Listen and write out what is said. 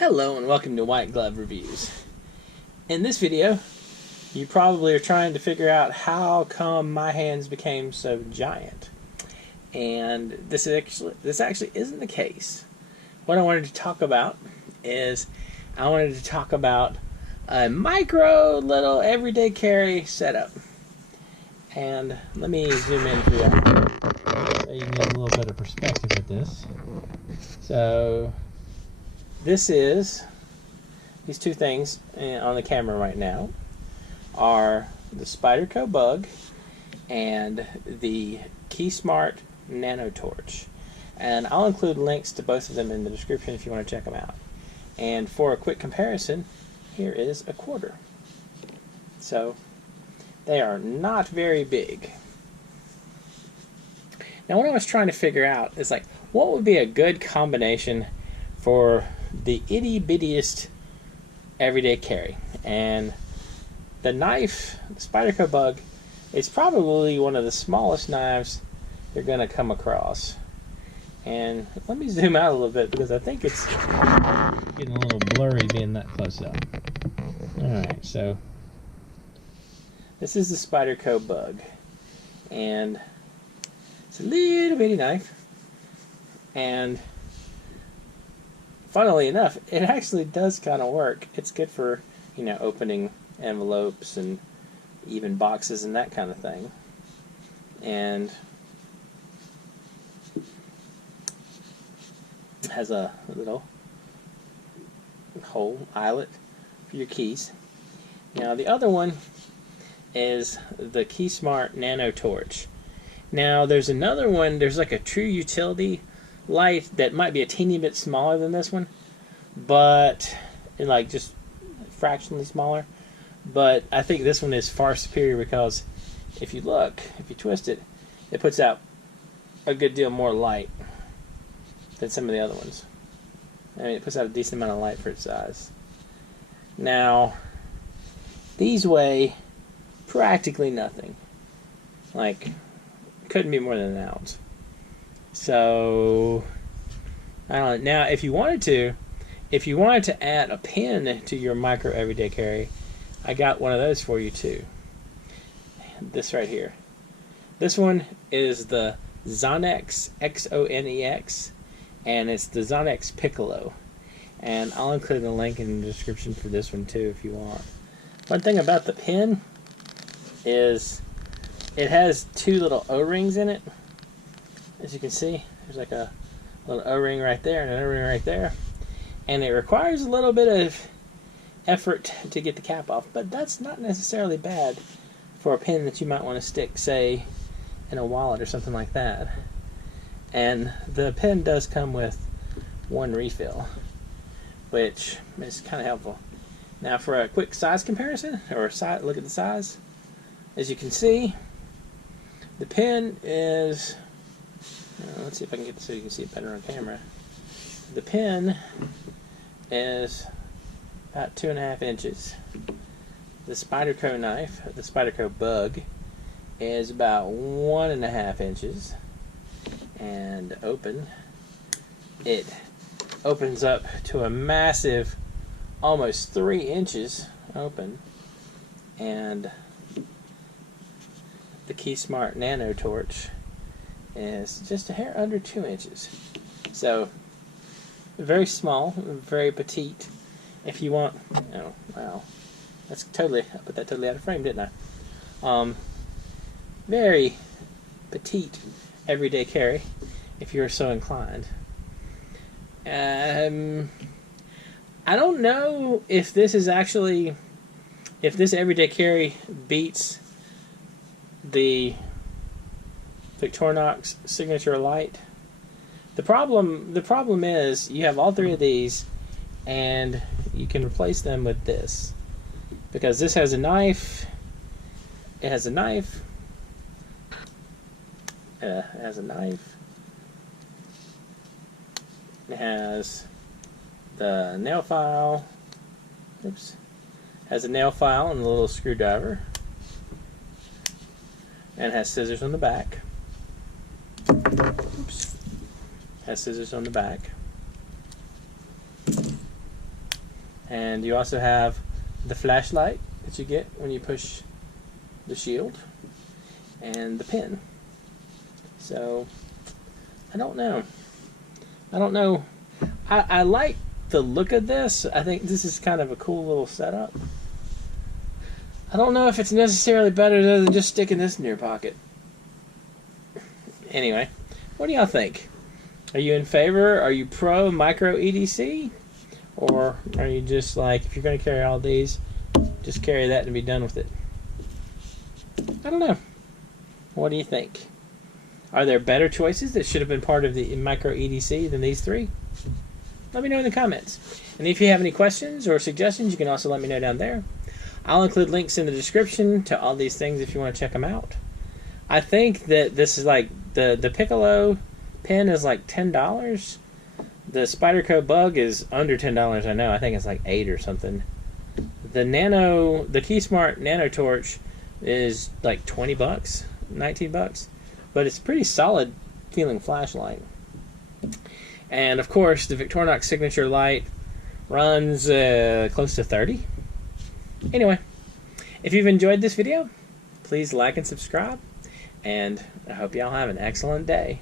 Hello and welcome to White Glove Reviews. In this video, you probably are trying to figure out how come my hands became so giant. And this actually isn't the case. What I wanted to talk about is a micro little everyday carry setup. And let me zoom in for that so you can get a little bit of perspective with this. So these two things on the camera right now are the Spyderco Bug and the KeySmart Nano torch. And I'll include links to both of them in the description if you want to check them out. And for a quick comparison, here is a quarter. So they are not very big. Now what I was trying to figure out is what would be a good combination for the itty bittiest everyday carry. And the knife, the Spyderco Bug, is probably one of the smallest knives you're going to come across. And let me zoom out a little bit because I think it's getting a little blurry being that close up. Alright, so this is the Spyderco Bug. And it's a little bitty knife. And funnily enough, it actually does kind of work. It's good for, opening envelopes and even boxes and that kind of thing. And it has a little hole eyelet for your keys. Now the other one is the KeySmart Nano torch. Now there's another one, there's like a true utility light that might be a teeny bit smaller than this one, but just fractionally smaller. But I think this one is far superior because if you twist it, it puts out a good deal more light than some of the other ones. I mean, it puts out a decent amount of light for its size. Now, these weigh practically nothing. Couldn't be more than an ounce. So, I don't know. Now, if you wanted to add a pen to your micro everyday carry, I got one of those for you too. This right here. This one is the Xonex, Xonex, and it's the Xonex Piccolo. And I'll include the link in the description for this one too if you want. One thing about the pen is it has two little O-rings in it. As you can see, there's like a little O-ring right there and an O-ring right there. And it requires a little bit of effort to get the cap off, but that's not necessarily bad for a pen that you might want to stick, say, in a wallet or something like that. And the pen does come with one refill, which is kind of helpful. Now for a quick size comparison, or look at the size. As you can see, the pen is, let's see if I can get this so you can see it better on camera. The pen is about 2.5 inches. The Spyderco knife, the Spyderco Bug, is about 1.5 inches. And it opens up to a massive, almost 3 inches open. And the KeySmart Nano torch is just a hair under 2 inches. So very small, very petite. If you want, oh wow, I put that totally out of frame, didn't I? Very petite everyday carry, if you're so inclined. I don't know if this everyday carry beats the Victorinox Signature Light. The problem is you have all three of these, and you can replace them with this because this has a knife. It has a knife. It has a knife. It has the nail file. Oops. Has a nail file and a little screwdriver. And has scissors on the back. Oops. Has scissors on the back. And you also have the flashlight that you get when you push the shield, and the pin. So I don't know. I like the look of this. I think this is kind of a cool little setup. I don't know if it's necessarily better than just sticking this in your pocket. Anyway, what do y'all think? Are you in favor? Are you pro micro EDC? Or are you just like, if you're going to carry all these, just carry that and be done with it? I don't know. What do you think? Are there better choices that should have been part of the micro EDC than these three? Let me know in the comments. And if you have any questions or suggestions, you can also let me know down there. I'll include links in the description to all these things if you want to check them out. I think that this is like, the Piccolo pen is like $10. The Spyderco Bug is under $10, I know. I think it's like $8 or something. The Nano, the KeySmart Nano Torch is like 20 bucks, 19 bucks. But it's a pretty solid feeling flashlight. And of course, the Victorinox Signature Light runs close to 30. Anyway, if you've enjoyed this video, please like and subscribe. And I hope y'all have an excellent day.